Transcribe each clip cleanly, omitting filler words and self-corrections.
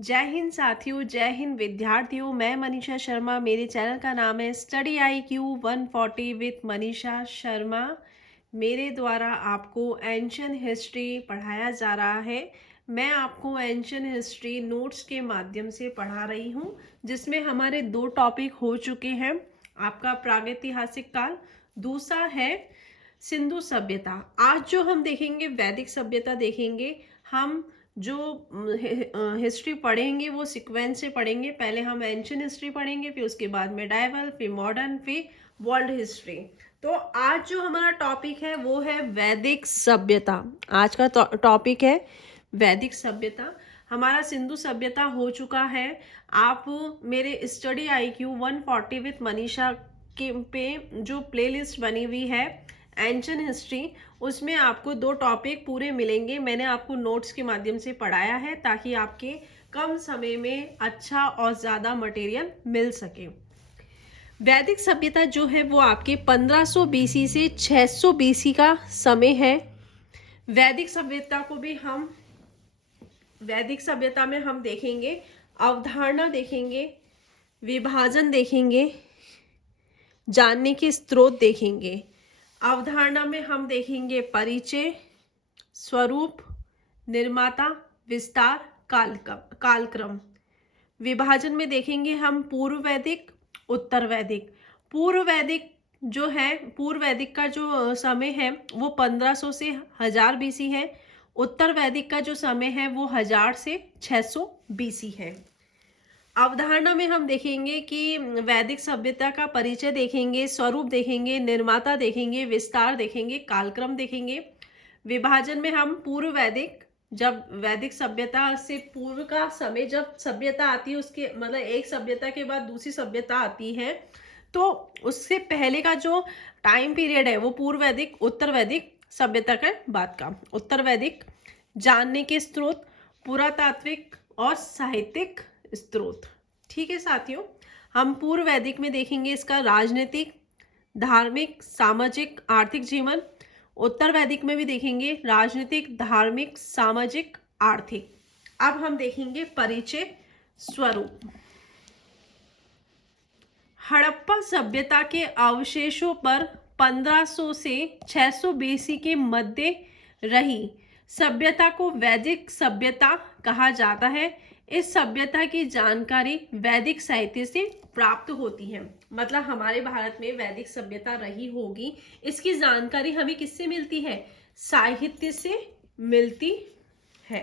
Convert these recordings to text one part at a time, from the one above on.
जय हिंद साथियों, जय हिंद विद्यार्थियों। मैं मनीषा शर्मा। मेरे चैनल का नाम है study IQ 140 with Manisha Sharma. मेरे द्वारा आपको एंशियंट हिस्ट्री पढ़ाया जा रहा है। मैं आपको एंशियंट हिस्ट्री नोट्स के माध्यम से पढ़ा रही हूँ, जिसमें हमारे 2 टॉपिक हो चुके हैं। आपका प्रागैतिहासिक काल, दूसरा है सिंधु सभ्यता। आज जो हम देखेंगे वैदिक सभ्यता देखेंगे। हम जो हिस्ट्री पढ़ेंगे वो सीक्वेंस से पढ़ेंगे। पहले हम एंशियंट हिस्ट्री पढ़ेंगे, फिर उसके बाद मेडाइवल, फिर मॉडर्न, फिर वर्ल्ड हिस्ट्री। तो आज जो हमारा टॉपिक है वो है वैदिक सभ्यता। आज का टॉपिक है वैदिक सभ्यता। हमारा सिंधु सभ्यता हो चुका है। आप मेरे स्टडी IQ 140 विथ मनीषा के पे जो प्लेलिस्ट बनी हुई है एंशियंट हिस्ट्री, उसमें आपको 2 टॉपिक पूरे मिलेंगे। मैंने आपको नोट्स के माध्यम से पढ़ाया है ताकि आपके कम समय में अच्छा और ज़्यादा मटेरियल मिल सके। वैदिक सभ्यता जो है वो आपके 1500 BC से 600 BC का समय है। वैदिक सभ्यता में हम देखेंगे अवधारणा, देखेंगे विभाजन, देखेंगे जानने के स्रोत, देखेंगे। अवधारणा में हम देखेंगे परिचय, स्वरूप, निर्माता, विस्तार, कालक्रम। विभाजन में देखेंगे हम पूर्व वैदिक, उत्तर वैदिक। पूर्व वैदिक जो है, पूर्व वैदिक का जो समय है वो 1500 से 1000 BC है। उत्तर वैदिक का जो समय है वो 1000 से 600 BC है। अवधारणा में हम देखेंगे कि वैदिक सभ्यता का परिचय देखेंगे, स्वरूप देखेंगे, निर्माता देखेंगे, विस्तार देखेंगे, कालक्रम देखेंगे। विभाजन में हम पूर्व वैदिक, जब वैदिक सभ्यता से पूर्व का समय, जब सभ्यता आती है उसके मतलब एक सभ्यता के बाद दूसरी सभ्यता आती है, तो उससे पहले का जो टाइम पीरियड है वो पूर्व वैदिक, उत्तर वैदिक सभ्यता के बाद का। उत्तर वैदिक जानने के स्रोत, पुरातात्विक और साहित्यिक स्रोत। ठीक है साथियों, हम पूर्व वैदिक में देखेंगे इसका राजनीतिक, धार्मिक, सामाजिक, आर्थिक जीवन। उत्तर वैदिक में भी देखेंगे राजनीतिक, धार्मिक, सामाजिक, आर्थिक। अब हम देखेंगे परिचय, स्वरूप। हड़प्पा सभ्यता के अवशेषों पर 1500 से 600 BC के मध्य रही सभ्यता को वैदिक सभ्यता कहा जाता है। इस सभ्यता की जानकारी वैदिक साहित्य से प्राप्त होती है। मतलब हमारे भारत में वैदिक सभ्यता रही होगी, इसकी जानकारी हमें किससे मिलती है? साहित्य से मिलती है।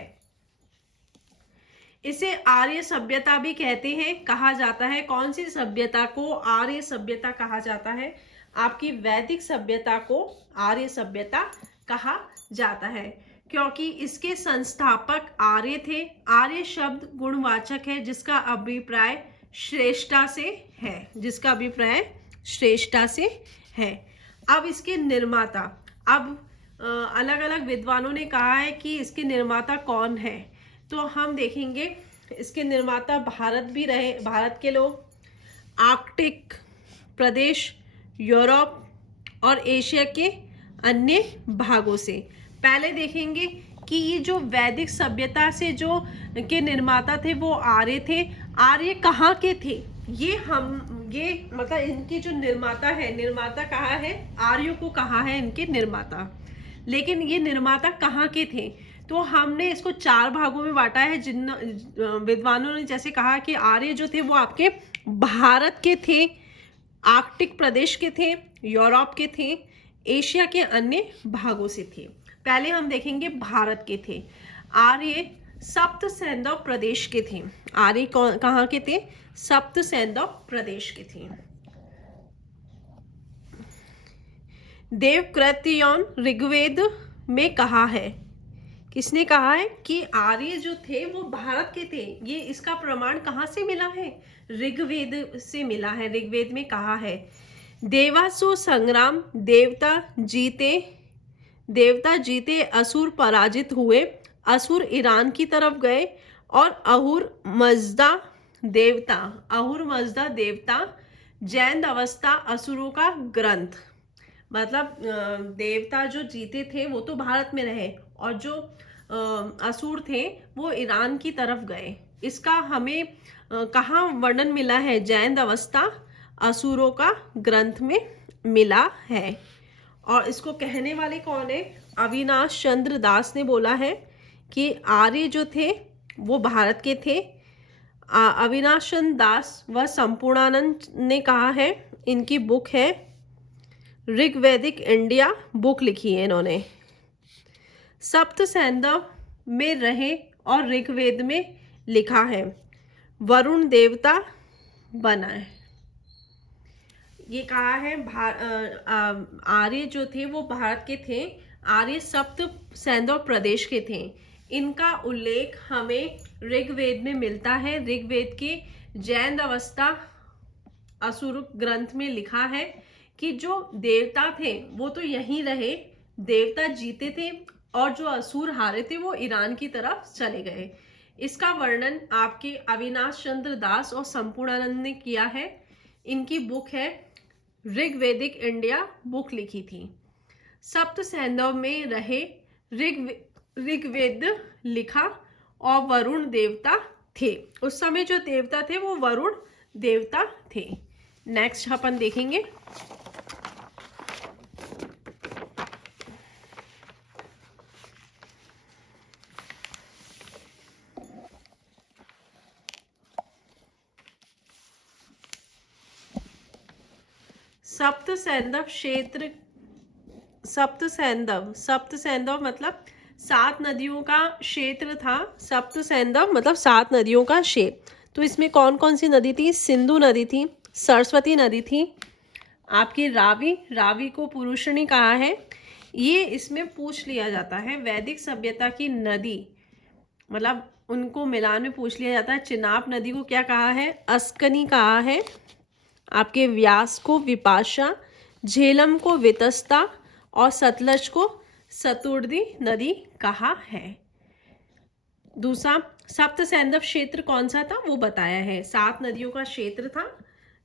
इसे आर्य सभ्यता भी कहते हैं, कहा जाता है। कौन सी सभ्यता को आर्य सभ्यता कहा जाता है? आपकी वैदिक सभ्यता को आर्य सभ्यता कहा जाता है, क्योंकि इसके संस्थापक आर्य थे। आर्य शब्द गुणवाचक है, जिसका अभिप्राय श्रेष्ठता से है, जिसका अभिप्राय श्रेष्ठता से है। अब इसके निर्माता, अब अलग अलग विद्वानों ने कहा है कि इसके निर्माता कौन है। तो हम देखेंगे इसके निर्माता भारत भी रहे, भारत के लोग, आर्कटिक प्रदेश, यूरोप और एशिया के अन्य भागों से। पहले देखेंगे कि ये जो वैदिक सभ्यता से जो के निर्माता थे वो आर्य थे। आर्य कहाँ के थे? ये मतलब इनकी जो निर्माता है, निर्माता कहाँ है? आर्यों को कहा है इनके निर्माता, लेकिन ये निर्माता कहाँ के थे? तो हमने इसको 4 भागों में बांटा है। जिन विद्वानों ने जैसे कहा कि आर्य जो थे वो आपके भारत के थे, आर्कटिक प्रदेश के थे, यूरोप के थे, एशिया के अन्य भागों से थे। पहले हम देखेंगे भारत के थे। आर्य सप्त सैंधव प्रदेश के थे। आर्य कहाँ के थे? सप्त सैंधव प्रदेश के थे। देवकृतयौन ऋग्वेद में कहा है, किसने कहा है कि आर्य जो थे वो भारत के थे? ये इसका प्रमाण कहाँ से मिला है? ऋग्वेद से मिला है। ऋग्वेद में कहा है, देवासुर संग्राम, देवता जीते असुर पराजित हुए। असुर ईरान की तरफ गए और अहुर मजदा देवता जैन अवस्था असुरों का ग्रंथ। मतलब देवता जो जीते थे वो तो भारत में रहे, और जो असुर थे वो ईरान की तरफ गए। इसका हमें कहाँ वर्णन मिला है? जैन अवस्था असुरों का ग्रंथ में मिला है। और इसको कहने वाले कौन है? अविनाश चंद्र दास ने बोला है कि आर्य जो थे वो भारत के थे। अविनाश चंद्र दास व संपूर्णानंद ने कहा है, इनकी बुक है ऋग्वैदिक इंडिया, बुक लिखी है इन्होंने। सप्त सैंधव में रहे और ऋग्वेद में लिखा है, वरुण देवता बना है। ये कहा है आर्य जो थे वो भारत के थे। आर्य सप्त सैंधव प्रदेश के थे। इनका उल्लेख हमें ऋग्वेद में मिलता है। ऋग्वेद के जैन अवस्था असुर ग्रंथ में लिखा है कि जो देवता थे वो तो यहीं रहे, देवता जीते थे, और जो असुर हारे थे वो ईरान की तरफ चले गए। इसका वर्णन आपके अविनाश चंद्र दास और संपूर्णानंद ने किया है। इनकी बुक है ऋग्वैदिक इंडिया, बुक लिखी थी। सप्त सैंधव में रहे, ऋग्वेद लिखा और वरुण देवता थे। उस समय जो देवता थे वो वरुण देवता थे। नेक्स्ट अपन देखेंगे सप्त सैंधव क्षेत्र। सप्त सैंधव मतलब 7 नदियों का क्षेत्र था। सप्त सैंधव मतलब 7 नदियों का क्षेत्र। तो इसमें कौन कौन सी नदी थी? सिंधु नदी थी, सरस्वती नदी थी, आपकी रावी को पुरुषणी कहा है। ये इसमें पूछ लिया जाता है वैदिक सभ्यता की नदी, मतलब उनको मिलान में पूछ लिया जाता है। चिनाब नदी को क्या कहा है? अस्कनी कहा है। आपके व्यास को विपाशा, झेलम को वितस्ता और सतलज को सतुर्दी नदी कहा है। दूसरा, सप्त सैंधव क्षेत्र कौन सा था वो बताया है। 7 नदियों का क्षेत्र था,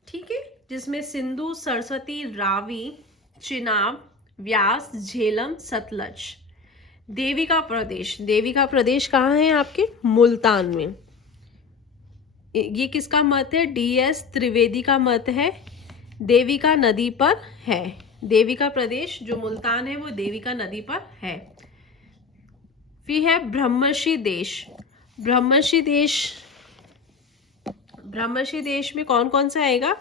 ठीक है, जिसमें सिंधु, सरस्वती, रावी, चिनाब, व्यास, झेलम, सतलज। देविका प्रदेश कहाँ है? आपके मुल्तान में। ये किसका मत है? DS त्रिवेदी का मत है, देविका नदी पर है। देविका प्रदेश जो मुल्तान है वो देविका नदी पर है। फिर है ब्रह्मर्षि देश में कौन कौन सा आएगा?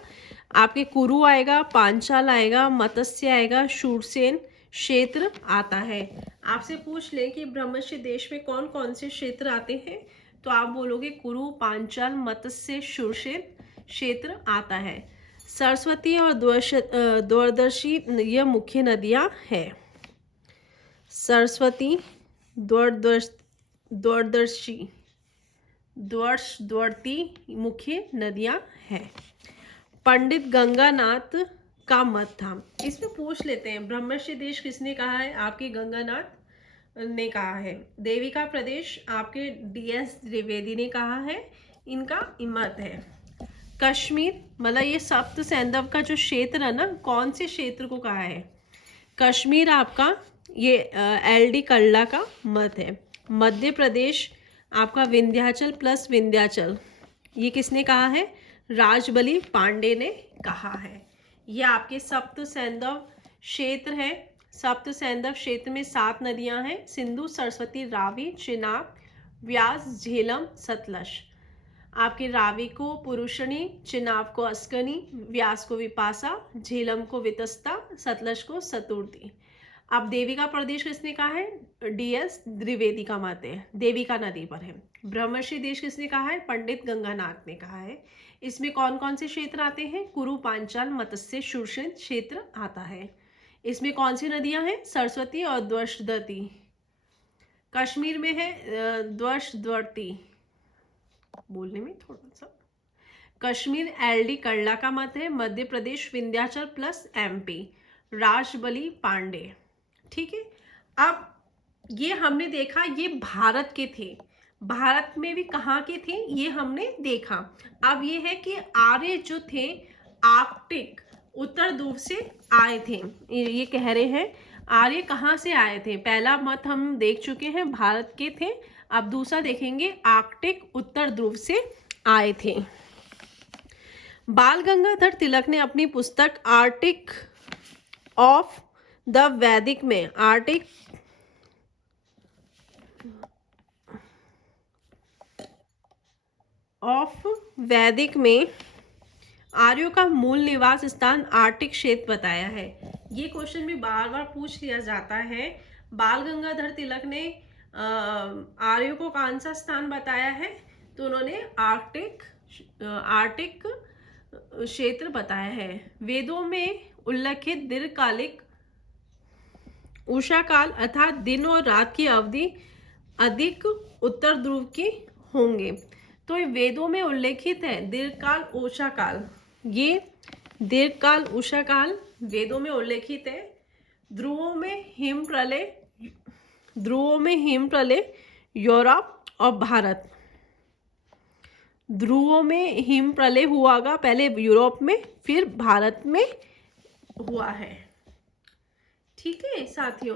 आपके कुरु आएगा, पांचाल आएगा, मत्स्य आएगा, शूरसेन क्षेत्र आता है। आपसे पूछ ले कि ब्रह्मर्षि देश में कौन कौन से क्षेत्र आते हैं, तो आप बोलोगे कुरु, पांचाल, मत्स्य, शूरसेन क्षेत्र आता है। सरस्वती और द्वादशी ये मुख्य नदियां हैं। सरस्वती, द्वादशी मुख्य नदियां हैं। पंडित गंगानाथ का मत था। इसमें पूछ लेते हैं ब्रह्मर्षि देश किसने कहा है? आपके गंगानाथ ने कहा है। देविका प्रदेश आपके DS त्रिवेदी ने कहा है, इनका मत है। कश्मीर मतलब ये सप्त सैंधव का जो क्षेत्र है ना, कौन से क्षेत्र को कहा है? कश्मीर आपका ये LD कल्ला का मत है। मध्य प्रदेश आपका विंध्याचल प्लस विंध्याचल, ये किसने कहा है? राजबली पांडे ने कहा है। ये आपके सप्त सैंधव क्षेत्र है। सप्त सैंधव क्षेत्र में 7 नदियां हैं, सिंधु, सरस्वती, रावी, चिनाब, व्यास, झेलम, सतलज। आपके रावी को पुरुषणी, चिनाब को अस्कनी, व्यास को विपासा, झेलम को वितस्ता, सतलज को सतुर्दी। अब देविका प्रदेश किसने कहा है? DS द्विवेदी का मत है, देविका नदी पर है। ब्रह्मर्षि देश किसने कहा है? पंडित गंगानाथ ने कहा है। इसमें कौन कौन से क्षेत्र आते हैं? कुरु, पांचाल, मत्स्य, शूरसेन क्षेत्र आता है। इसमें कौन सी नदियां हैं? सरस्वती और द्वष्दती। कश्मीर में है द्वष्दवर्ती, बोलने में थोड़ा सा। कश्मीर LD कल्ला का मत है। मध्य प्रदेश विंध्याचल प्लस MP, राजबली पांडे, ठीक है। अब ये हमने देखा, ये भारत के थे। भारत में भी कहाँ के थे ये हमने देखा। अब ये है कि आर्य जो थे आर्कटिक उत्तर ध्रुव से आए थे। ये कह रहे हैं आर्य कहाँ से आए थे। पहला मत हम देख चुके हैं, भारत के थे। अब दूसरा देखेंगे, आर्कटिक उत्तर ध्रुव से आए थे। बाल गंगाधर तिलक ने अपनी पुस्तक आर्टिक ऑफ द वैदिक में आर्यों का मूल निवास स्थान आर्टिक क्षेत्र बताया है। ये क्वेश्चन भी बार बार पूछ लिया जाता है। बाल गंगाधर तिलक ने आर्यों को कौन सा स्थान बताया है, तो उन्होंने आर्टिक क्षेत्र बताया है। वेदों में उल्लेखित दीर्घकालिक उषा काल अर्थात दिन और रात की अवधि अधिक उत्तर ध्रुव की होंगे। तो ये वेदों में उल्लेखित है दीर्घकाल उषा काल, ये दीर्घकाल उषा काल वेदों में उल्लेखित है। ध्रुवों में हिम प्रलय यूरोप और भारत, ध्रुवों में हिम प्रलय हुआ होगा, पहले यूरोप में फिर भारत में हुआ है। ठीक है साथियों,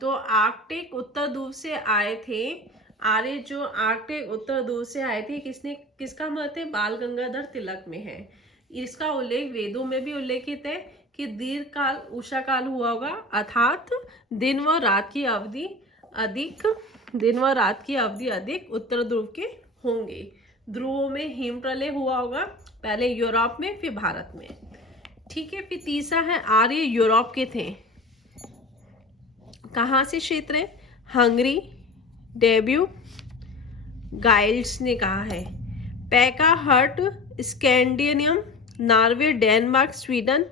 तो आर्कटिक उत्तर ध्रुव से आए थे आर्य, जो आर्कटिक उत्तर ध्रुव से आए थे, किसका मत है, बाल गंगाधर तिलक में है। इसका उल्लेख वेदों में भी उल्लेखित है कि दीर्घकाल उषा काल हुआ होगा, अर्थात दिन व रात की अवधि अधिक उत्तर ध्रुव के होंगे। ध्रुवों में हिम प्रलय हुआ होगा, पहले यूरोप में फिर भारत में। ठीक है, फिर तीसरा है, आर्य यूरोप के थे। कहाँ से क्षेत्र है, हंगरी, डेब्यू गाइल्स ने कहा है। पैका हर्ट स्कैंडिनियम, नॉर्वे, डेनमार्क, स्वीडन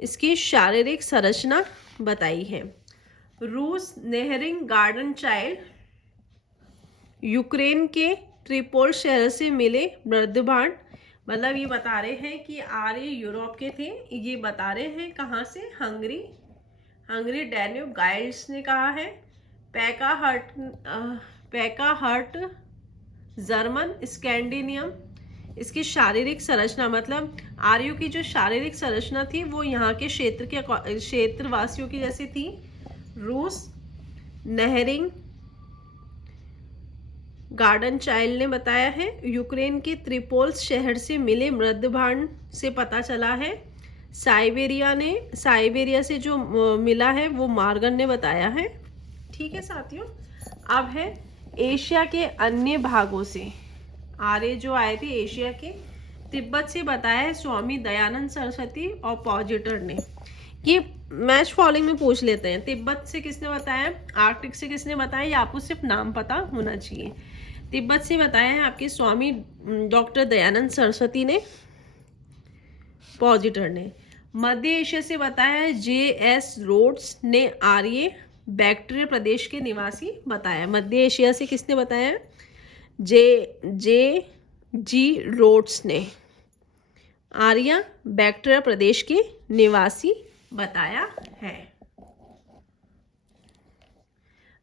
इसकी शारीरिक संरचना बताई है। रूस, नेहरिंग गार्डन चाइल्ड, यूक्रेन के ट्रिपोल शहर से मिले मृदुभांड, मतलब ये बता रहे हैं कि आर्य यूरोप के थे। ये बता रहे हैं कहाँ से, हंगरी, डैन्यूब गाइड्स ने कहा है। पैका हर्ट जर्मन, स्कैंडिनियम इसकी शारीरिक संरचना, मतलब आर्यों की जो शारीरिक संरचना थी वो यहाँ के क्षेत्रवासियों की जैसी थी। रूस, नेहरिंग गार्डन चाइल्ड ने बताया है। यूक्रेन के त्रिपोल्स शहर से मिले मृदुभांड से पता चला है। साइबेरिया से जो मिला है वो मार्गन ने बताया है। ठीक है साथियों, अब है एशिया के अन्य भागों से आर्य जो आए थे एशिया के, तिब्बत से बताया है स्वामी दयानंद सरस्वती और पॉजिटर ने। ये मैच फॉलोइंग में पूछ लेते हैं, तिब्बत से किसने बताया, आर्कटिक से किसने बताया, ये आपको सिर्फ नाम पता होना चाहिए। तिब्बत से बताया है आपके स्वामी डॉक्टर दयानंद सरस्वती ने, पॉजिटर ने। मध्य एशिया से बताया है जे.एस. रोड्स ने आर्य बैक्ट्रिया प्रदेश के निवासी बताया। मध्य एशिया से किसने बताया, जे.जी. रोड्स ने आर्य बैक्ट्रिया प्रदेश के निवासी बताया है।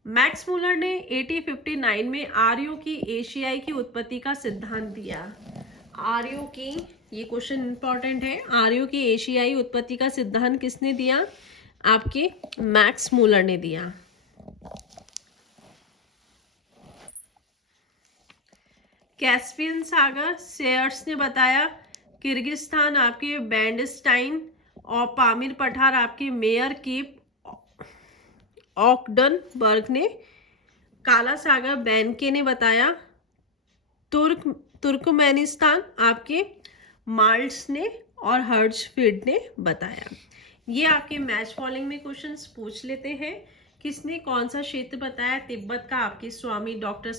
मैक्स मूलर ने 1859 में आर्यों की एशियाई की उत्पत्ति का सिद्धांत दिया। आर्यों की, ये क्वेश्चन इंपॉर्टेंट है, आर्यों की एशियाई उत्पत्ति का सिद्धांत किसने दिया, आपके मैक्स मूलर ने दिया। कैस्पियन सागर शेयर्स ने बताया। किर्गिस्तान आपके बैंडस्टाइन और पामीर पठार आपके मेयर कीप ऑक्डनबर्ग ने। काला सागर बैंके ने बताया। तुर्कमेनिस्तान आपके माल्ट्स ने और हर्जफील्ड ने बताया। ये आपके मैच फॉलोइंग में क्वेश्चंस पूछ लेते हैं। किसने कौन सा क्षेत्र बताया, तिब्बत का आपके स्वामी डॉक्टर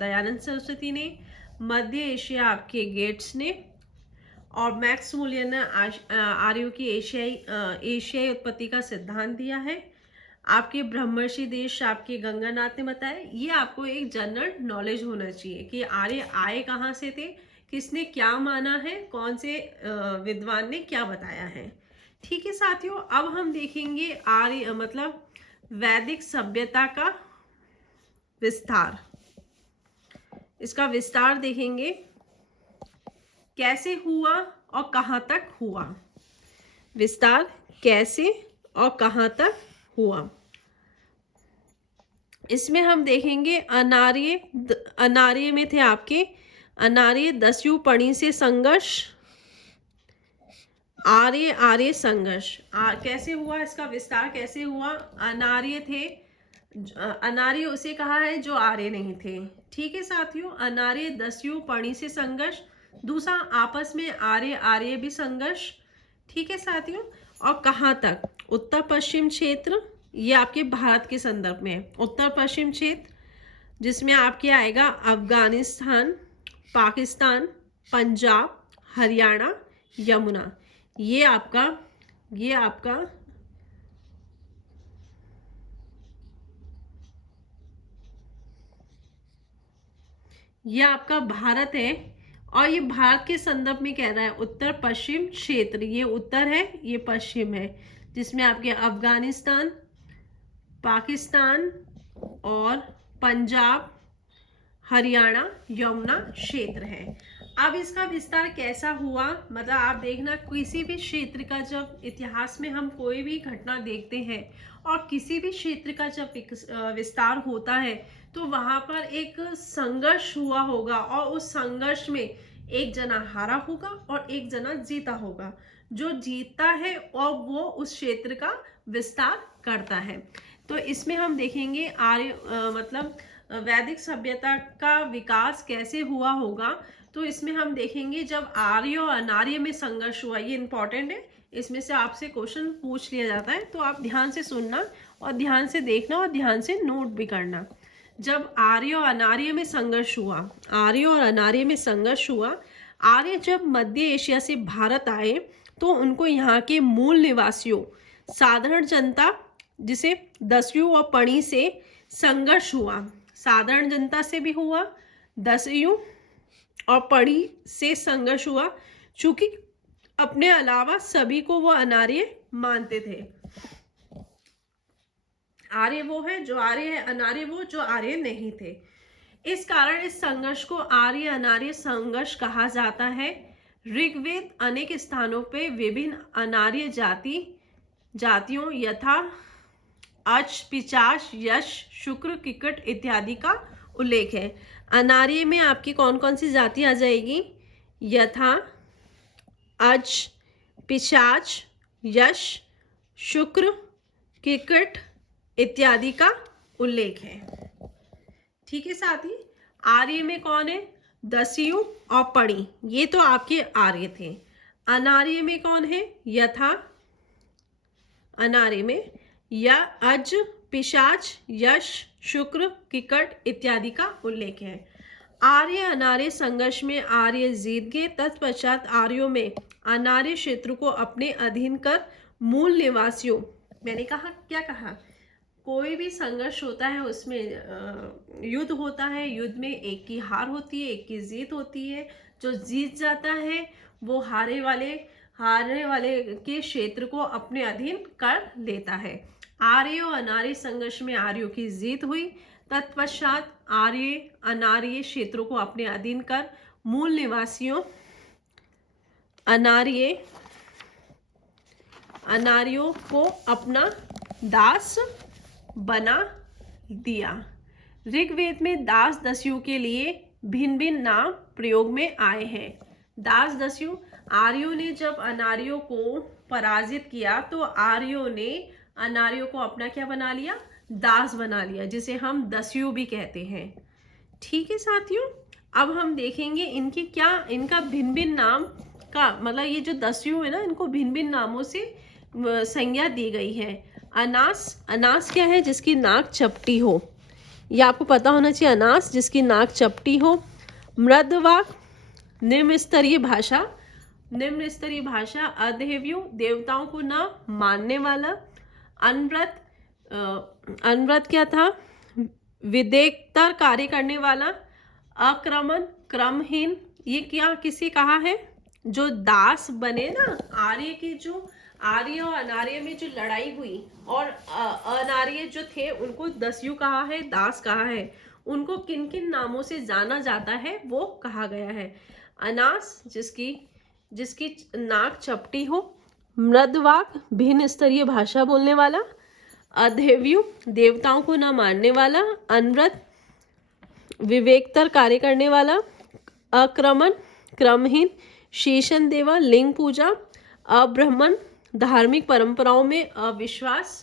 दयानंद सरस्वती ने। मध्य एशिया आपके गेट्स ने। और मैक्स मूलर ने आर्यों की एशियाई उत्पत्ति का सिद्धांत दिया है। आपके ब्रह्मर्षि देश आपके गंगानाथ ने बताया। ये आपको एक जनरल नॉलेज होना चाहिए कि आर्य आए कहाँ से थे, किसने क्या माना है, कौन से विद्वान ने क्या बताया है। ठीक है साथियों, अब हम देखेंगे आर्य मतलब वैदिक सभ्यता का विस्तार। इसका विस्तार देखेंगे कैसे हुआ और कहाँ तक हुआ। विस्तार कैसे और कहाँ तक हुआ। इसमें हम देखेंगे अनार्य, अनार्य में थे आपके अनार्य, दस्यु पणी से संघर्ष, आर्य आर्य संघर्ष। कैसे हुआ, इसका विस्तार कैसे हुआ? अनार्य थे, अनार्य उसे कहा है जो आर्य नहीं थे। ठीक है साथियों, अनार्य दस्यु पणी से संघर्ष, दूसरा आपस में आर्य आर्य भी संघर्ष। ठीक है साथियों, और कहाँ तक? उत्तर पश्चिम क्षेत्र, ये आपके भारत के संदर्भ में है। उत्तर पश्चिम क्षेत्र जिसमें आपके आएगा अफगानिस्तान, पाकिस्तान, पंजाब, हरियाणा, यमुना। ये आपका भारत है, और ये भारत के संदर्भ में कह रहा है उत्तर पश्चिम क्षेत्र। ये उत्तर है, ये पश्चिम है, जिसमें आपके अफगानिस्तान, पाकिस्तान और पंजाब, हरियाणा, यमुना क्षेत्र है। अब इसका विस्तार कैसा हुआ, मतलब आप देखना, किसी भी क्षेत्र का जब इतिहास में हम कोई भी घटना देखते हैं और किसी भी क्षेत्र का जब विस्तार होता है तो वहां पर एक संघर्ष हुआ होगा, और उस संघर्ष में एक जना हारा होगा और एक जना जीता होगा। जो जीतता है और वो उस क्षेत्र का विस्तार करता है। तो इसमें हम देखेंगे मतलब वैदिक सभ्यता का विकास कैसे हुआ होगा। तो इसमें हम देखेंगे जब आर्य और अनार्य में संघर्ष हुआ, ये इंपॉर्टेंट है, इसमें से आपसे क्वेश्चन पूछ लिया जाता है, तो आप ध्यान से सुनना और ध्यान से देखना और ध्यान से नोट भी करना। जब आर्य और अनार्य में संघर्ष हुआ, आर्य और अनार्य में संघर्ष हुआ, आर्य जब मध्य एशिया से भारत आए तो उनको यहाँ के मूल निवासियों, साधारण जनता, जिसे दस्यु और पणी से संघर्ष हुआ। साधारण जनता से भी हुआ, दस्यु और पणी से संघर्ष हुआ, चूंकि अपने अलावा सभी को वो अनार्य मानते थे। आर्य वो है जो आर्य है, अनार्य वो जो आर्य नहीं थे। इस कारण इस संघर्ष को आर्य अनार्य संघर्ष कहा जाता है। ऋग्वेद अनेक स्थानों पे विभिन्न अनार्य जातियों यथा अच, पिशाच, यश, शुक्र, किकट इत्यादि का उल्लेख है। अनार्य में आपकी कौन कौन सी जाति आ जाएगी? यथा अच, पिशाच, यश, शुक्र, किकट इत्यादि का उल्लेख है। ठीक है साथी, आर्य में कौन है? दस्यु और पणी, ये तो आपके आर्य थे। अनार्य में कौन है? यथा, अनार्य में या अज, पिशाच, यश, शुक्र, किकट इत्यादि का उल्लेख है। आर्य अनार्य संघर्ष में आर्य जीत गए। तत्पश्चात आर्यों में अनार्य क्षेत्र को अपने अधीन कर मूल निवासियों, मैंने कहा क्या कहा, कोई भी संघर्ष होता है उसमें युद्ध होता है, युद्ध में एक की हार होती है, एक की जीत होती है। जो जीत जाता है वो हारने वाले के क्षेत्र को अपने अधीन कर लेता है। आर्य और अनार्य संघर्ष में आर्यों की जीत हुई। तत्पश्चात आर्य अनार्य क्षेत्रों को अपने अधीन कर मूल निवासियों अनार्यों को अपना दास बना दिया। ऋग्वेद में दास दस्यु के लिए भिन्न भिन्न नाम प्रयोग में आए हैं। दास दस्यु, आर्यों ने जब अनार्यों को पराजित किया तो आर्यों ने अनार्यों को अपना क्या बना लिया? दास बना लिया, जिसे हम दस्यु भी कहते हैं। ठीक है साथियों, अब हम देखेंगे इनका भिन्न भिन्न नाम का मतलब, ये जो दस्यु है ना, इनको भिन्न भिन्न नामों से संज्ञा दी गई है। अनास क्या है? जिसकी नाक चपटी हो, ये आपको पता होना चाहिए। अनास जिसकी नाक चपटी हो। मृदवाक निम्न स्तरीय भाषा। अदेव्यु देवताओं को न मानने वाला। अनव्रत क्या था? विदेकतर कार्य करने वाला। अक्रमण क्रमहीन, ये क्या किसी कहा है? जो दास बने ना, आर्य और अनार्य में जो लड़ाई हुई और अनार्य जो थे उनको दस्यु कहा है, दास कहा है। उनको किन किन नामों से जाना जाता है वो कहा गया है। अनास जिसकी नाक चपटी हो। मृदवाक भिन्न स्तरीय भाषा बोलने वाला। अदेव्यु देवताओं को न मानने वाला, अनव्रत विवेकतर कार्य करने वाला, अक्रमण क्रमहीन, शीशन देवा लिंग पूजा, अब्राह्मण धार्मिक परंपराओं में अविश्वास,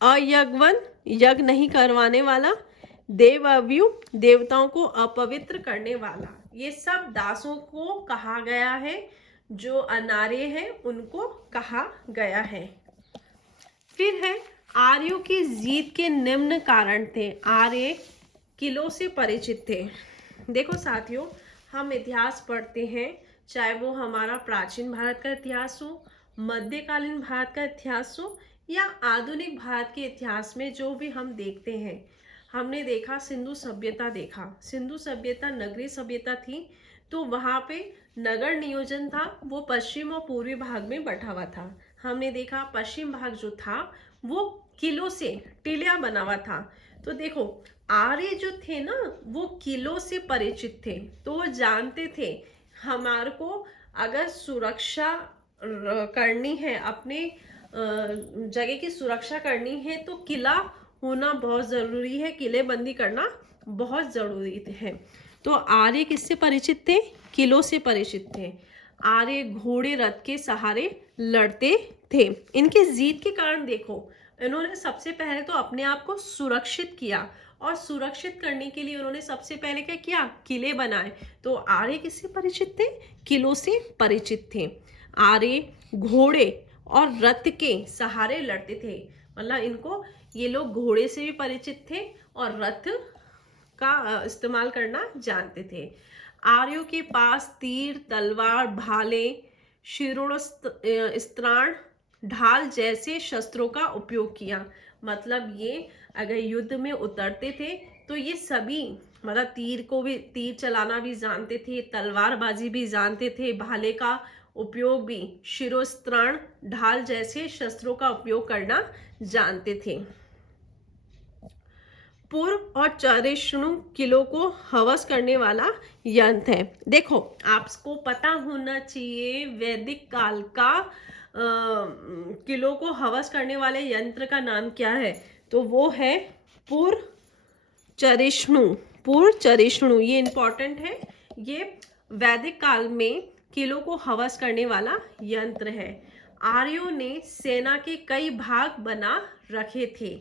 अयज्ञवन यज्ञ नहीं करवाने वाला, देवाव्यु देवताओं को अपवित्र करने वाला। ये सब दासों को कहा गया है, जो अनार्य है उनको कहा गया है। फिर है आर्यों की जीत के निम्न कारण थे। आर्य किलों से परिचित थे। देखो साथियों, हम इतिहास पढ़ते हैं, चाहे वो हमारा प्राचीन भारत का इतिहास हो, मध्यकालीन भारत का इतिहास हो, या आधुनिक भारत के इतिहास में जो भी हम देखते हैं, हमने देखा सिंधु सभ्यता देखा। सिंधु सभ्यता नगरीय सभ्यता थी, तो वहाँ पे नगर नियोजन था, वो पश्चिम और पूर्वी भाग में बंटा हुआ था। हमने देखा पश्चिम भाग जो था वो किलों से टीलियां बना हुआ था। तो देखो आर्य जो थे ना, वो किलों से परिचित थे, तो वो जानते थे हमारे को अगर सुरक्षा करनी है, अपने जगह की सुरक्षा करनी है, तो किला होना बहुत ज़रूरी है, किलेबंदी करना बहुत ज़रूरी है। तो आर्य किससे परिचित थे? किलों से परिचित थे। आर्य घोड़े रथ के सहारे लड़ते थे। इनके जीत के कारण देखो, इन्होंने सबसे पहले तो अपने आप को सुरक्षित किया, और सुरक्षित करने के लिए उन्होंने सबसे पहले क्या किया? किले बनाए। तो आर्य किससे परिचित थे? किलों से परिचित थे। आर्य घोड़े और रथ के सहारे लड़ते थे, मतलब इनको ये लोग घोड़े से भी परिचित थे और रथ का इस्तेमाल करना जानते थे। आर्यों के पास तीर, तलवार, भाले, शिरोस्त्राण, ढाल जैसे शस्त्रों का उपयोग किया। मतलब ये अगर युद्ध में उतरते थे तो ये सभी, मतलब तीर चलाना भी जानते थे, तलवारबाजी भी जानते थे, भाले का उपयोग भी, शिरोस्त्राण, ढाल जैसे शस्त्रों का उपयोग करना जानते थे। पूर्व और चरिष्णु किलों को हवस करने वाला यंत्र है। देखो आपको पता होना चाहिए वैदिक काल का किलों को हवस करने वाले यंत्र का नाम क्या है? तो वो है पूर्व चरिष्णु। पूर्व चरिष्णु ये इंपॉर्टेंट है। ये वैदिक काल में किलों को हवस करने वाला यंत्र है। आर्यों ने सेना के कई भाग बना रखे थे।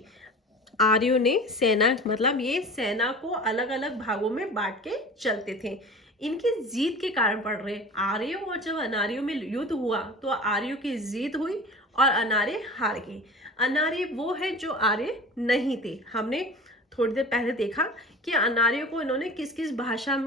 आर्यों ने सेना, मतलब ये सेना को अलग अलग भागों में बांट के चलते थे। इनकी जीत के कारण पड़ रहे, आर्यों और जब अनार्यों में युद्ध हुआ तो आर्यों की जीत हुई और अनार्य हार गए। अनार्य वो है जो आर्य नहीं थे। हमने थोड़ी देर पहले देखा कि अनार्यों को इन्होंने किस किस भाषा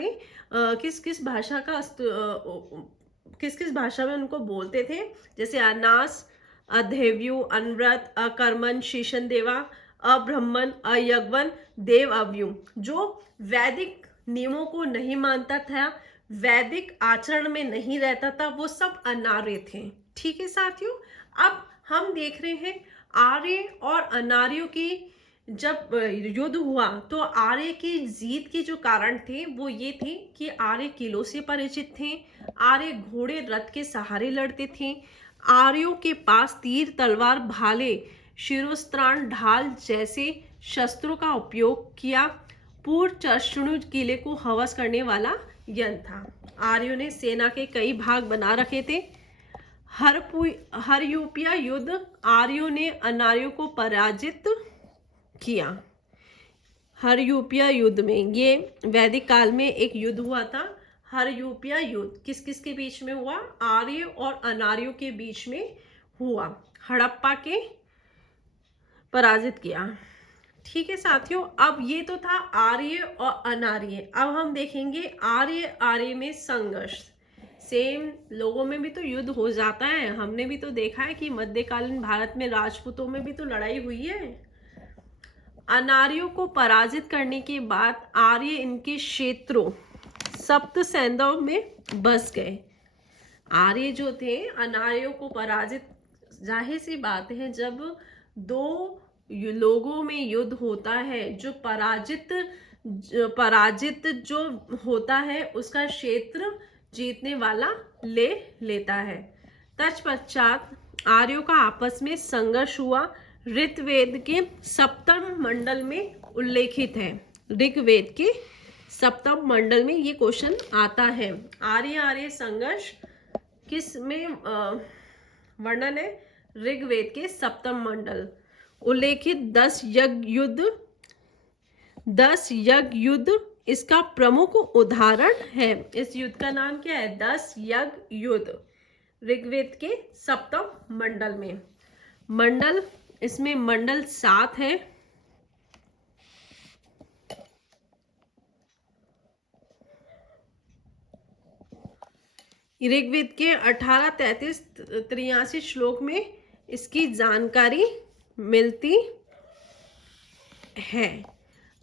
में उनको बोलते थे, जैसे अनास, अदेव्यु, अनव्रत, अकर्मण, शीशन देवा, अब्राह्मण, अयज्ञवन, देवाव्यु। जो वैदिक नियमों को नहीं मानता था, वैदिक आचरण में नहीं रहता था, वो सब अनार्य थे। ठीक है साथियों, अब हम देख रहे हैं आर्य और अनार्यों की जब युद्ध हुआ तो आर्य की जीत के जो कारण थे वो ये थे कि आर्य किलों से परिचित थे, आर्य घोड़े रथ के सहारे लड़ते थे, आर्यों के पास तीर, तलवार, भाले, शिरोस्त्राण, ढाल जैसे शस्त्रों का उपयोग किया। पूर्व चरिष्णु किले को हवस करने वाला यंत्र था। आर्यों ने सेना के कई भाग बना रखे थे। हरयूपिया युद्ध, आर्यों ने अनार्यों को पराजित किया। हरयूपिया युद्ध में, ये वैदिक काल में एक युद्ध हुआ था। हरयूपिया युद्ध किस किस के बीच में हुआ? आर्य और अनार्यों के बीच में हुआ। हड़प्पा के पराजित किया। ठीक है साथियों, अब ये तो था आर्य और अनार्य। अब हम देखेंगे आर्य में संघर्ष। सेम लोगों में भी तो युद्ध हो जाता है। हमने भी तो देखा है कि मध्यकालीन भारत में राजपूतों में भी तो लड़ाई हुई है। अनार्यों को पराजित करने के बाद आर्य इनके क्षेत्रों सप्त सैंधव में बस गए। आर्य जो थे अनार्यों को पराजित, जाहिर सी बात है जब दो लोगों में युद्ध होता है, जो पराजित जो होता है उसका क्षेत्र जीतने वाला ले लेता है। तत्पश्चात आर्यों का आपस में संघर्ष हुआ ऋग्वेद के सप्तम मंडल में उल्लेखित है। ऋग्वेद के सप्तम मंडल में ये क्वेश्चन आता है। आर्य आर्य संघर्ष किस में वर्णन है? ऋग्वेद के सप्तम मंडल उल्लेखित 10 यज्ञ युद्ध इसका प्रमुख उदाहरण है। इस युद्ध का नाम क्या है? 10 यज्ञ युद्ध, ऋग्वेद के सप्तम मंडल में। मंडल, इसमें मंडल 7 है। ऋग्वेद के 18, 33, 83 श्लोक में इसकी जानकारी मिलती है।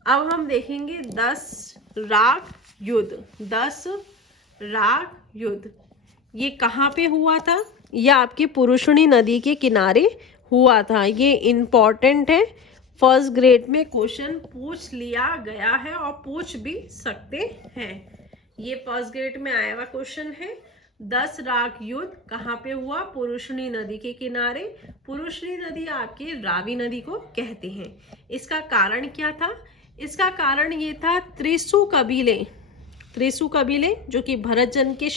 अब हम देखेंगे 10 राग युद्ध। 10 राग युद्ध ये कहाँ पे हुआ था? यह आपकी पुरुषणी नदी के किनारे हुआ था। ये इम्पॉर्टेंट है, फर्स्ट ग्रेड में क्वेश्चन पूछ लिया गया है और पूछ भी सकते हैं। ये फर्स्ट ग्रेड में आया हुआ क्वेश्चन है। 10 राग युद्ध कहाँ पे हुआ? पुरुषणी नदी के किनारे। पुरुषणी नदी आपके रावी नदी को कहते हैं। इसका कारण क्या था? इसका कारण ये था त्रिशु कबीले जो कि भरतजन के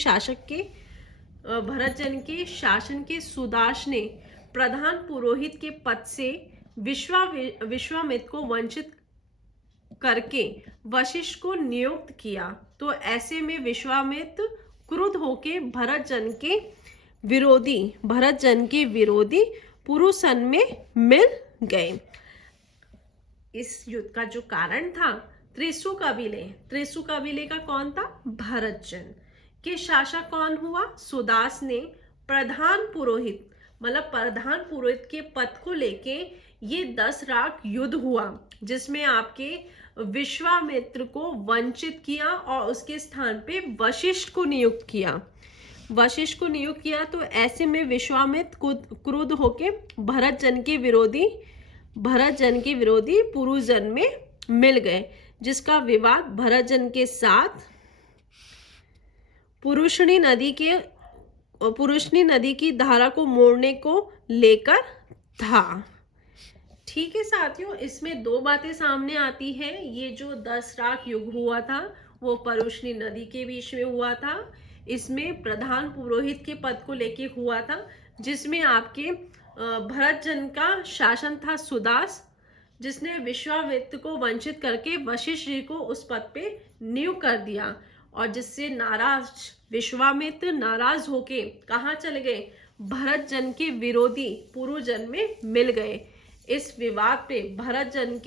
शासन के सुदास ने प्रधान पुरोहित के पद से विश्वामित्र को वंचित करके वशिष्ठ को नियुक्त किया। तो ऐसे में विश्वामित्र क्रुद्ध होके भरतजन के विरोधी पुरुषन में मिल गए। इस युद्ध का जो कारण था त्रिशु कबीले का कौन था? भरतजन के शासक कौन हुआ? सुदास ने प्रधान पुरोहित के पद को लेके ये 10 राग युद्ध हुआ, जिसमें आपके विश्वामित्र को वंचित किया और उसके स्थान पे वशिष्ठ को नियुक्त किया। तो ऐसे में विश्वामित्र क्रुद्ध होके भरतजन के विरोधी पुरुषजन में मिल गए, जिसका विवाद भरतजन के साथ पुरुषणी नदी की धारा को मोड़ने को लेकर था। ठीक है साथियों, इसमें 2 बातें सामने आती है। ये जो 10 राग युद्ध हुआ था वो पुरुषणी नदी के बीच में हुआ था। इसमें प्रधान पुरोहित के पद को लेके हुआ था, जिसमें आपके भरतजन का शासन था सुदास, जिसने विश्वामित्र को वंचित करके वशिष्ठ जी को उस पद पे नियुक्त कर दिया, और जिससे विश्वामित्र नाराज होके कहाँ चले गए? भरतजन के विरोधी पुरुषजन में मिल गए। इस विवाद पे भरतजन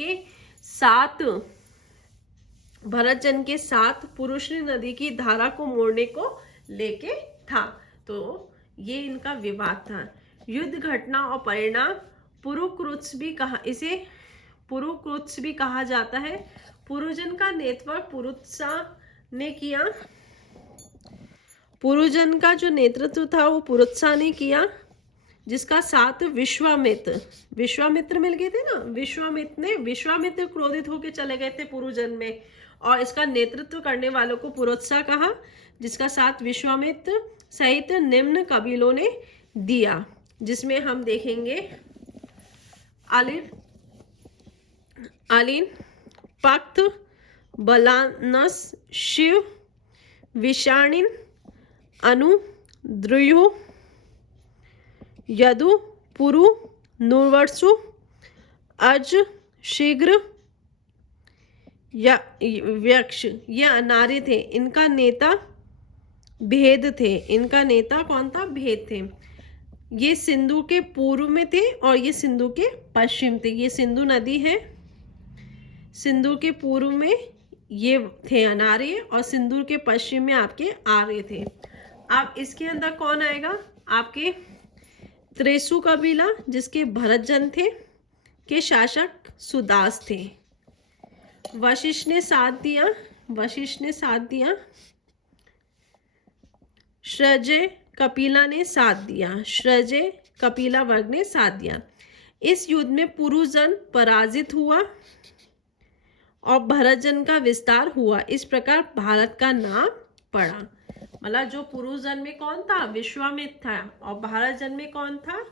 के साथ पुरुषनी नदी की धारा को मोड़ने को लेके था। तो ये इनका विवाद था। युद्ध घटना और परिणाम पुरुकृत्स भी कहा जाता है। पुरुजन का नेतृत्व पुरुत्सा ने किया। पुरुजन का जो नेतृत्व था वो पुरुत्सा ने किया, जिसका साथ विश्वामित्र मिल गए थे ना। विश्वामित्र क्रोधित होकर चले गए थे पुरुजन में, और इसका नेतृत्व करने वालों को पुरुत्सा कहा, जिसका साथ विश्वामित्र सहित निम्न कबीलों ने दिया, जिसमें हम देखेंगे अलिन, पक्त, बलानस, शिव, विषाणिन, अनु, द्रुयु, यदु, पुरु, नुर्वसु, अज, शीघ्र, यक्ष, ये अनार्य थे। इनका नेता भेद थे। इनका नेता कौन था? भेद थे। ये सिंधु के पूर्व में थे और ये सिंधु के पश्चिम थे। ये सिंधु नदी है, सिंधु के पूर्व में ये थे अनार्य और सिंधु के पश्चिम में आपके आर्य थे। अब इसके अंदर कौन आएगा? आपके त्रिशु कबीला, जिसके भरतजन थे, के शासक सुदास थे। वशिष्ठ ने साथ दिया। श्रजय कपिला ने साथ दिया। श्रजय कपिला वर्ग ने साथ दिया। इस युद्ध में पुरुजन पराजित हुआ और भरतजन का विस्तार हुआ। इस प्रकार भारत का नाम पड़ा। मतलब जो पुरुजन में कौन था? विश्वामित्र था, और भरतजन में कौन था?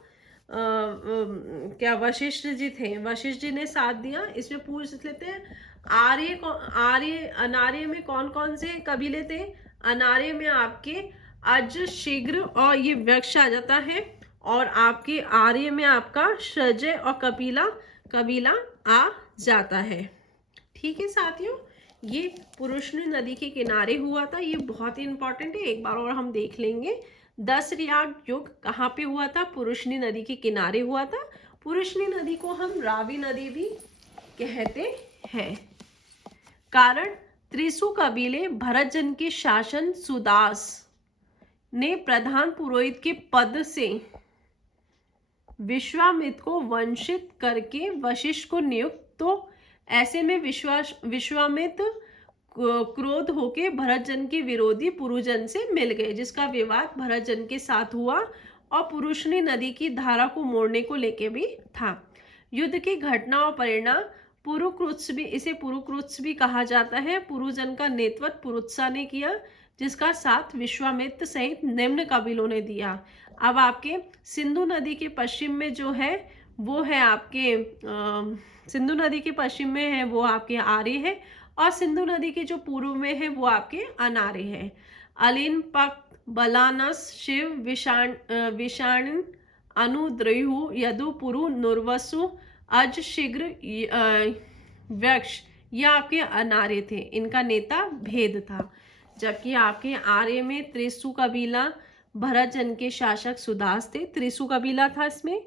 क्या वशिष्ठ जी थे, वशिष्ठ जी ने साथ दिया। इसमें पूछ लेते हैं आर्य अनार्य में कौन कौन से कबीले थे। अनार्य में आपके अज, शीघ्र और ये वृक्ष आ जाता है, और आपके आर्य में आपका सृजय और कबीला आ जाता है। ठीक है साथियों, ये पुरुषनी नदी के किनारे हुआ था, ये बहुत ही इंपॉर्टेंट है, एक बार और हम देख लेंगे। 10 रियाग युग कहाँ पे हुआ था? पुरुषनी नदी के किनारे हुआ था। पुरुषनी नदी को हम रावी नदी भी कहते हैं। कारण त्रिशु कबीले भरतजन के शासन सुदास ने प्रधान पुरोहित के पद से विश्वामित्र को वंचित करके वशिष्ठ को नियुक्त, तो ऐसे में विश्वामित्र क्रोध होके भरतजन के विरोधी पुरुजन से मिल गए, जिसका विवाद भरतजन के साथ हुआ और पुरुषनी नदी की धारा को मोड़ने को लेके भी था। युद्ध की घटना और परिणाम पुरुकृत्स भी, इसे पुरुकृत्स भी कहा जाता है। पुरुजन का नेतृत्व पुरुत्सा ने किया, जिसका साथ विश्वामित्र सहित निम्न कबीलों ने दिया। अब आपके सिंधु नदी के पश्चिम में जो है वो है आपके सिंधु नदी के पश्चिम में है वो आपके आर्य है, और सिंधु नदी के जो पूर्व में है वो आपके अनार्य है। अलिन, पक्त, बलानस, शिव, विषाण, अनुद्रयु, यदु, पुरु, नुर्वसु, अज, शीघ्र, वृक्ष, ये आपके अनार्य थे। इनका नेता भेद था। जबकि आपके आर्य में त्रिशु कबीला, भरतजन के शासक सुदास थे। त्रिशु कबीला था इसमें,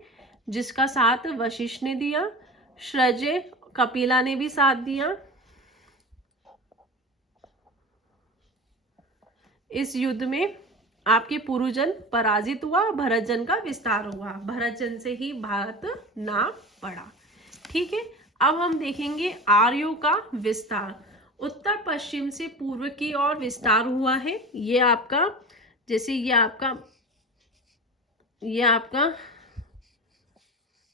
जिसका साथ वशिष्ठ ने दिया। सृजय कपिला ने भी साथ दिया। इस युद्ध में आपके पुरुजन पराजित हुआ, भरतजन का विस्तार हुआ। भरतजन से ही भारत नाम पड़ा। ठीक है, अब हम देखेंगे आर्यों का विस्तार। उत्तर पश्चिम से पूर्व की ओर विस्तार हुआ है। ये आपका, जैसे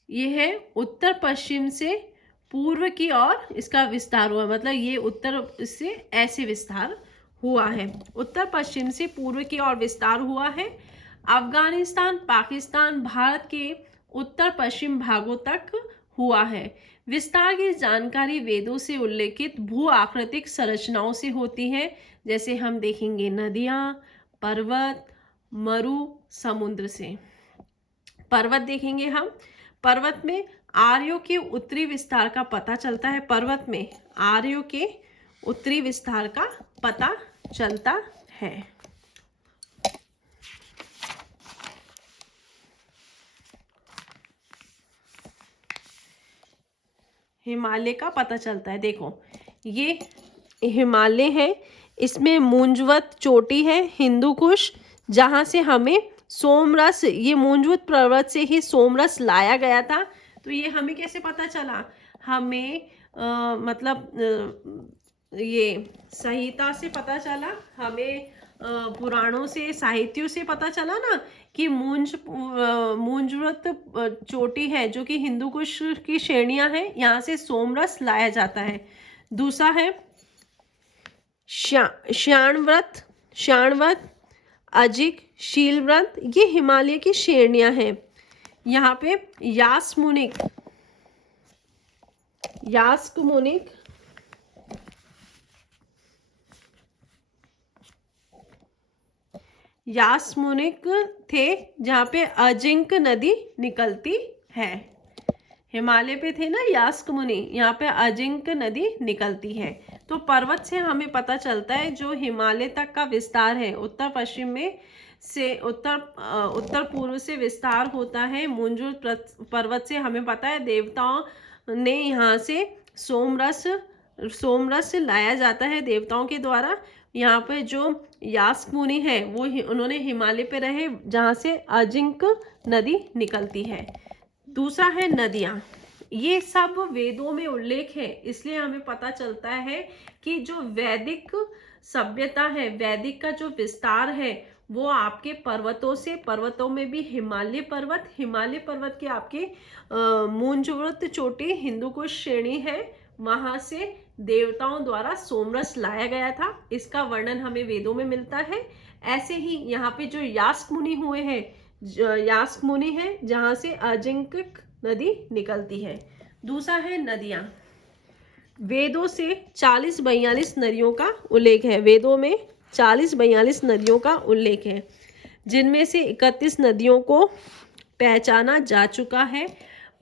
ये है उत्तर पश्चिम से पूर्व की ओर इसका विस्तार हुआ, मतलब ये उत्तर से ऐसे विस्तार हुआ है। उत्तर पश्चिम से पूर्व की ओर विस्तार हुआ है। अफगानिस्तान, पाकिस्तान, भारत के उत्तर पश्चिम भागों तक हुआ है। विस्तार की जानकारी वेदों से उल्लेखित भू आकृतिक संरचनाओं से होती है, जैसे हम देखेंगे नदियां, पर्वत, मरु, समुद्र से। पर्वत देखेंगे हम, पर्वत में आर्यों के उत्तरी विस्तार का पता चलता है। पर्वत में आर्यों के उत्तरी विस्तार का पता चलता है। हिमालय का पता चलता है। देखो ये हिमालय है, इसमें मूंजवत चोटी है, हिंदू कुश, जहाँ से हमें सोमरस, ये मूंजवत पर्वत से ही सोमरस लाया गया था। तो ये हमें कैसे पता चला? हमें ये संहिता से पता चला, हमें पुराणों से, साहित्यों से पता चला ना कि मूंजवत चोटी है जो कि हिंदू कुश की श्रेणियां हैं, यहाँ से सोमरस लाया जाता है। दूसरा है शाणव्रत, अजिक, शीलव्रत, ये हिमालय की श्रेणियां हैं। यहाँ पे यास्क मुनिक थे, जहाँ पे अजिंक नदी निकलती है। हिमालय पे थे ना यास्क मुनि, यहाँ पे अजिंक नदी निकलती है। तो पर्वत से हमें पता चलता है जो हिमालय तक का विस्तार है, उत्तर पश्चिम में से उत्तर पूर्व से विस्तार होता है। मूंजूर पर्वत से हमें पता है देवताओं ने यहाँ से सोमरस लाया जाता है देवताओं के द्वारा। यहाँ पे जो यास्क मुनि है वो उन्होंने हिमालय पे रहे, जहाँ से अजिंक नदी निकलती है। दूसरा है नदियाँ, ये सब वेदों में उल्लेख है, इसलिए हमें पता चलता है कि जो वैदिक सभ्यता है, वैदिक का जो विस्तार है वो आपके पर्वतों से, पर्वतों में भी हिमालय पर्वत के आपके मूंजवृत्त चोटी हिंदू कुश श्रेणी है, वहां से देवताओं द्वारा सोमरस लाया गया था। इसका वर्णन हमें वेदों में मिलता है। ऐसे ही यहाँ पे जो यास्क मुनि हुए हैं, यास्क मुनि है, जहाँ से अजिंक्यक नदी निकलती है। दूसरा है नदियाँ। वेदों से 40-42 नदियों का उल्लेख है। वेदों में 40-42 नदियों का उल्लेख है, जिनमें से 31 नदियों को पहचाना जा चुका है।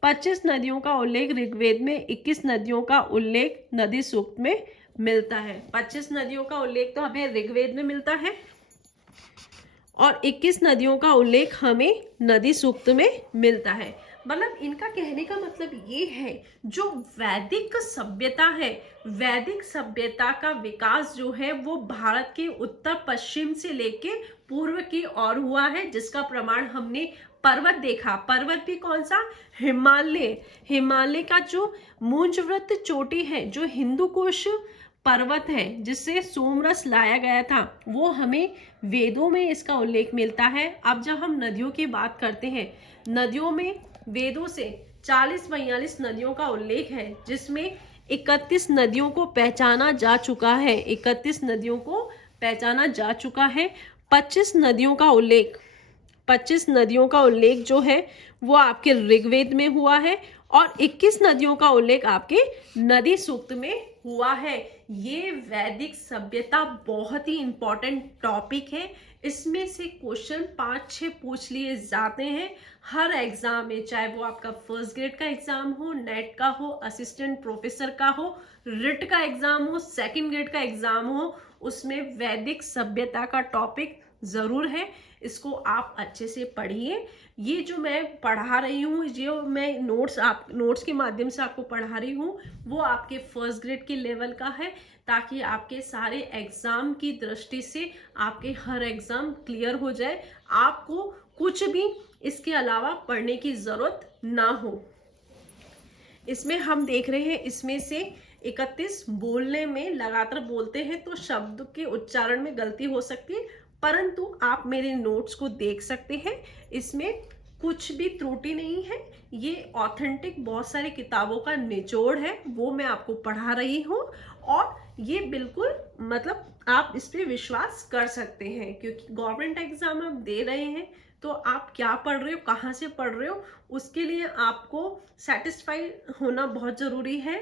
25 नदियों का उल्लेख ऋग्वेद में, 21 नदियों का उल्लेख नदी सूक्त में मिलता है। 25 नदियों का उल्लेख तो हमें ऋग्वेद में मिलता है और 21 नदियों का उल्लेख हमें नदी सूक्त में मिलता है। मतलब इनका कहने का मतलब ये है, जो वैदिक सभ्यता है, वैदिक सभ्यता का विकास जो है वो भारत के उत्तर पश्चिम से लेके पूर्व की ओर हुआ है, जिसका प्रमाण हमने पर्वत देखा। पर्वत भी कौन सा? हिमालय। हिमालय का जो मूंजव्रत चोटी है, जो हिंदू कुश पर्वत है जिससे सोमरस लाया गया था, वो हमें वेदों में इसका उल्लेख मिलता है। अब जब हम नदियों की बात करते हैं, नदियों में वेदों से 40-42 नदियों का उल्लेख है, जिसमें 31 नदियों को पहचाना जा चुका है। 31 नदियों को पहचाना जा चुका है। 25 नदियों का उल्लेख 25 नदियों का उल्लेख जो है वो आपके ऋग्वेद में हुआ है और 21 नदियों का उल्लेख आपके नदी सूक्त में हुआ है। ये वैदिक सभ्यता बहुत ही इंपॉर्टेंट टॉपिक है। इसमें से क्वेश्चन 5-6 पूछ लिए जाते हैं हर एग्जाम में, चाहे वो आपका फर्स्ट ग्रेड का एग्जाम हो, नेट का हो, असिस्टेंट प्रोफेसर का हो, रिट का एग्जाम हो, सेकंड ग्रेड का एग्जाम हो, उसमें वैदिक सभ्यता का टॉपिक जरूर है। इसको आप अच्छे से पढ़िए। ये जो मैं पढ़ा रही हूँ, जो मैं नोट्स के माध्यम से आपको पढ़ा रही हूँ, वो आपके फर्स्ट ग्रेड के लेवल का है, ताकि आपके सारे एग्जाम की दृष्टि से आपके हर एग्जाम क्लियर हो जाए, आपको कुछ भी इसके अलावा पढ़ने की जरूरत ना हो। इसमें हम देख रहे हैं, इसमें से 31 बोलने में लगातार बोलते हैं तो शब्द के उच्चारण में गलती हो सकती है, परंतु आप मेरे नोट्स को देख सकते हैं, इसमें कुछ भी त्रुटि नहीं है। ये ऑथेंटिक बहुत सारी किताबों का निचोड़ है, वो मैं आपको पढ़ा रही हूँ और ये बिल्कुल मतलब आप इस पे विश्वास कर सकते हैं, क्योंकि गवर्नमेंट एग्जाम आप दे रहे हैं तो आप क्या पढ़ रहे हो, कहाँ से पढ़ रहे हो, उसके लिए आपको सेटिस्फाई होना बहुत ज़रूरी है,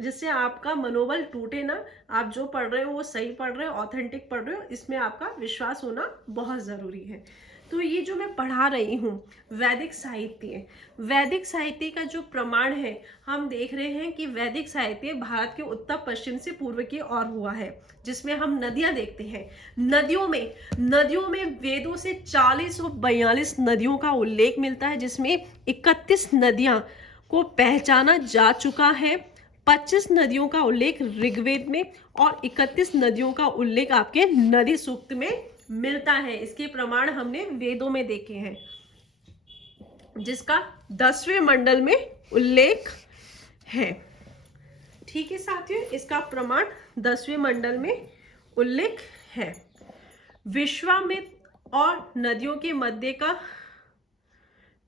जिससे आपका मनोबल टूटे ना। आप जो पढ़ रहे हो वो सही पढ़ रहे हो, ऑथेंटिक पढ़ रहे हो, इसमें आपका विश्वास होना बहुत ज़रूरी है। तो ये जो मैं पढ़ा रही हूँ वैदिक साहित्य, वैदिक साहित्य का जो प्रमाण है, हम देख रहे हैं कि वैदिक साहित्य भारत के उत्तर पश्चिम से पूर्व की ओर हुआ है, जिसमें हम नदियां देखते हैं। नदियों में वेदों से 40 और 42 नदियों का उल्लेख मिलता है, जिसमें 31 नदियां को पहचाना जा चुका है। 25 नदियों का उल्लेख ऋग्वेद में और 31 नदियों का उल्लेख आपके नदी सूक्त में मिलता है। इसके प्रमाण हमने वेदों में देखे हैं, जिसका 10वें मंडल में उल्लेख है। ठीक है साथियों, इसका प्रमाण 10वें मंडल में उल्लेख है। विश्वामित्र और नदियों के मध्य का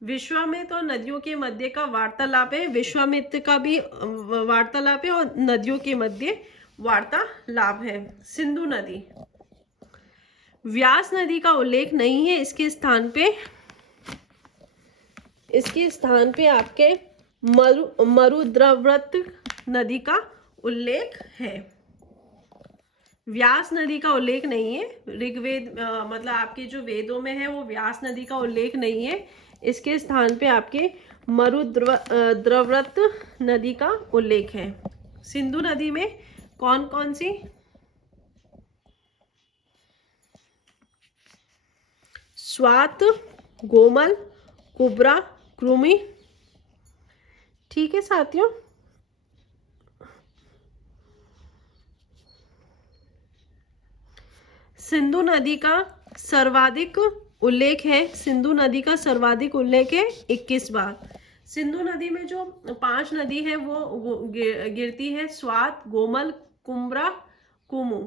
विश्वामित्र और नदियों के मध्य का वार्तालाप है। विश्वामित्र का भी वार्तालाप है और नदियों के मध्य वार्तालाप है। सिंधु नदी, व्यास नदी का उल्लेख नहीं है। इसके स्थान पे आपके मरुद्रव्रत नदी का उल्लेख है। व्यास नदी का उल्लेख नहीं है। ऋग्वेद मतलब आपके जो वेदों में है वो व्यास नदी का उल्लेख नहीं है। इसके स्थान पे आपके मरुद्रव्रत नदी का उल्लेख है। सिंधु नदी में कौन कौन सी? स्वात, गोमल, कुब्रा, कृमि। ठीक है साथियों, सिंधु नदी का सर्वाधिक उल्लेख है। सिंधु नदी का सर्वाधिक उल्लेख है 21 बार। सिंधु नदी में जो 5 नदी है वो गिरती है, स्वात, गोमल, कुम्ब्रा, कुमु।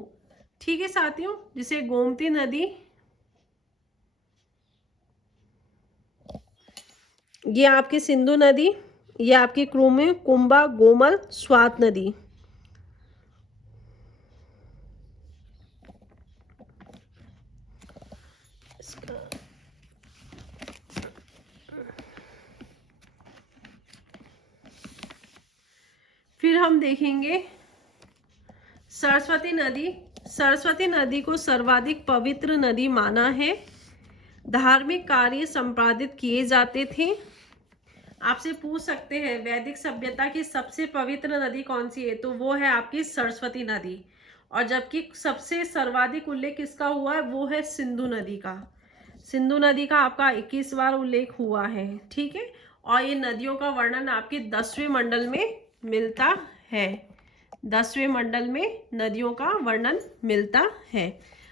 ठीक है साथियों, जिसे गोमती नदी, ये आपकी सिंधु नदी, ये आपकी कृमि, कुंभा, गोमल, स्वात नदी। फिर हम देखेंगे सरस्वती नदी। सरस्वती नदी को सर्वाधिक पवित्र नदी माना है। धार्मिक कार्य संपादित किए जाते थे। आपसे पूछ सकते हैं वैदिक सभ्यता की सबसे पवित्र नदी कौन सी है, तो वो है आपकी सरस्वती नदी। और जबकि सबसे सर्वाधिक उल्लेख किसका हुआ है, वो है सिंधु नदी का। सिंधु नदी का आपका 21 बार उल्लेख हुआ है, ठीक है। और ये नदियों का वर्णन आपके 10वें मंडल में मिलता है। 10वें मंडल में नदियों का वर्णन मिलता है।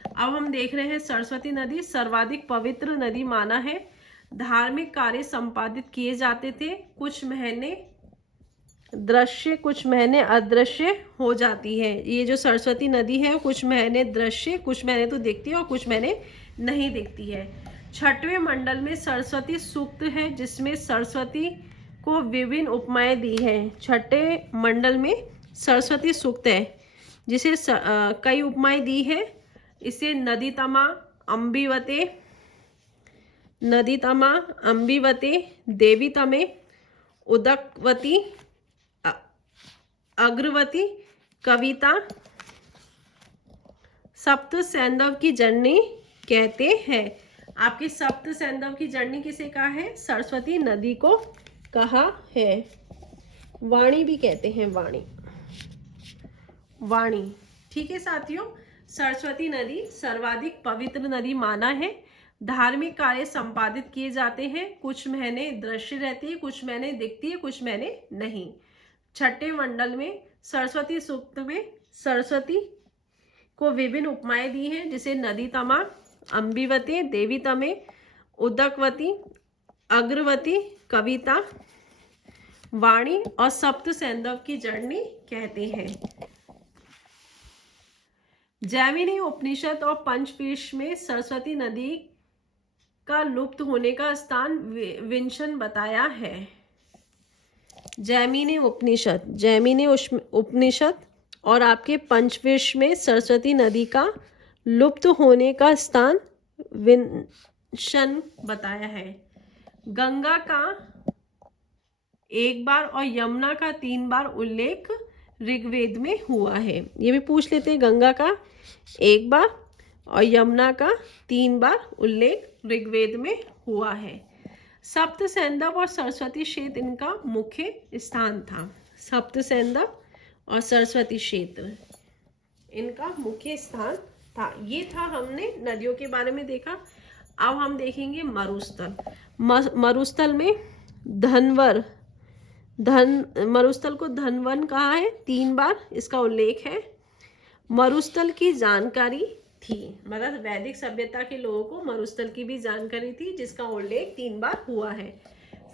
अब हम देख रहे हैं सरस्वती नदी सर्वाधिक पवित्र नदी माना है। धार्मिक कार्य संपादित किए जाते थे। कुछ महीने दृश्य कुछ महीने अदृश्य हो जाती है। ये जो सरस्वती नदी है कुछ महीने दृश्य, कुछ महीने तो दिखती है और कुछ महीने नहीं दिखती है। 6वें मंडल में सरस्वती सूक्त है, जिसमें सरस्वती को विभिन्न उपमाएं दी है। 6ठे मंडल में सरस्वती सूक्त है, जिसे कई उपमाएं दी है। इसे नदीतमा, अंबिवते, देवीतमे, उदकवती, अग्रवती, कविता, सप्त सैंधव की जननी कहते हैं। आपकी सप्त सैंधव की जननी किसे कहा है, सरस्वती नदी को कहा है। वाणी भी कहते हैं, वाणी, ठीक है साथियों। सरस्वती नदी सर्वाधिक पवित्र नदी माना है। धार्मिक कार्य संपादित किए जाते हैं। कुछ महीने दृश्य रहती है, कुछ महीने दिखती है, कुछ महीने नहीं। 6ठे मंडल में सरस्वती सूक्त में सरस्वती को विभिन्न उपमाएं दी हैं, जिसे नदीतमा, अंबिवते, देवीतमे, उदकवती, अग्रवती, कविता, वाणी और सप्त सैंधव की जननी कहते हैं। जैमिनी उपनिषद और पंचवीश में सरस्वती नदी का लुप्त होने का स्थान विंशन बताया है। जैमिनी उपनिषद और आपके पंचवीश में सरस्वती नदी का लुप्त होने का स्थान विंशन बताया है। गंगा का 1 बार और यमुना का 3 बार उल्लेख ऋग्वेद में हुआ है। ये भी पूछ लेते हैं, गंगा का 1 बार और यमुना का 3 बार उल्लेख ऋग्वेद में हुआ है। सप्त सैंधव और सरस्वती क्षेत्र इनका मुख्य स्थान था। सप्त सैंधव और सरस्वती क्षेत्र इनका मुख्य स्थान था। ये था, हमने नदियों के बारे में देखा। अब हम देखेंगे मरुस्थल। मरुस्थल में मरुस्थल को धनवन कहा है, 3 बार इसका उल्लेख है। मरुस्थल की जानकारी थी, मतलब वैदिक सभ्यता के लोगों को मरुस्थल की भी जानकारी थी, जिसका उल्लेख 3 बार हुआ है।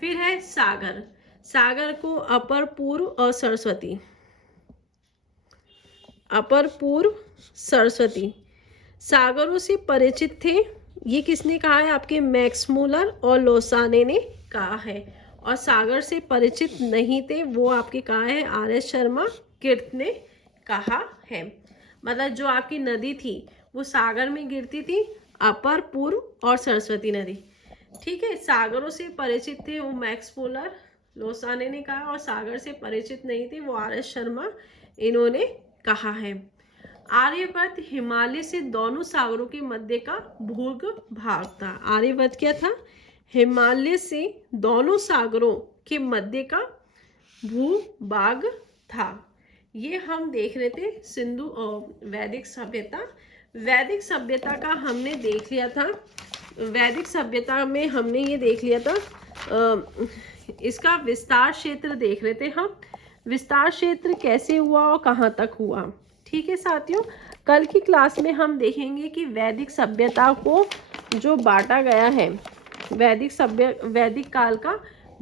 फिर है सागर। सागर को अपर पूर्व और सरस्वती, अपर पूर्व सरस्वती सागरों से परिचित थे। ये किसने कहा है, आपके मैक्स मूलर और लोसाने ने कहा है। और सागर से परिचित नहीं थे वो आपके कहा है आर.एस. शर्मा कीर्त ने कहा है। मतलब जो आपकी नदी थी वो सागर में गिरती थी, अपर पूर्व और सरस्वती नदी, ठीक है। सागरों से परिचित थे वो मैक्स मूलर, लोसाने ने कहा, और सागर से परिचित नहीं थे वो आर.एस. शर्मा, इन्होंने कहा है। आर्यवर्त हिमालय से दोनों सागरों के मध्य का भूभाग था। आर्यवर्त क्या था, हिमालय से दोनों सागरों के मध्य का भूभाग था। ये हम देख रहे थे सिंधु वैदिक सभ्यता। वैदिक सभ्यता का हमने देख लिया था। वैदिक सभ्यता में हमने ये देख लिया था, इसका विस्तार क्षेत्र देख रहे थे हम। विस्तार क्षेत्र कैसे हुआ और कहाँ तक हुआ, ठीक है साथियों। कल की क्लास में हम देखेंगे कि वैदिक सभ्यता को जो बांटा गया है, वैदिक काल का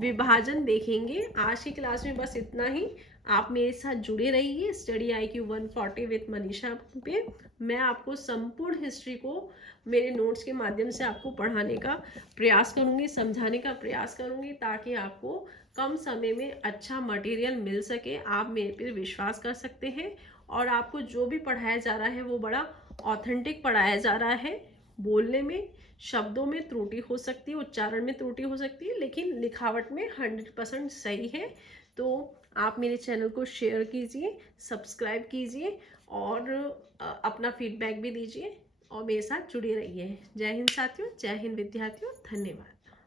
विभाजन देखेंगे। आज की क्लास में बस इतना ही। आप मेरे साथ जुड़े रहिए स्टडी IQ 140 विथ मनीषा पे। मैं आपको संपूर्ण हिस्ट्री को मेरे नोट्स के माध्यम से आपको पढ़ाने का प्रयास करूंगी, समझाने का प्रयास करूंगी, ताकि आपको कम समय में अच्छा मटेरियल मिल सके। आप मेरे पर विश्वास कर सकते हैं और आपको जो भी पढ़ाया जा रहा है वो बड़ा ऑथेंटिक पढ़ाया जा रहा है। बोलने में, शब्दों में त्रुटि हो सकती है, उच्चारण में त्रुटि हो सकती है, लेकिन लिखावट में 100% सही है। तो आप मेरे चैनल को शेयर कीजिए, सब्सक्राइब कीजिए और अपना फीडबैक भी दीजिए और मेरे साथ जुड़े रहिए। जय हिंद साथियों, जय हिंद विद्यार्थियों, धन्यवाद।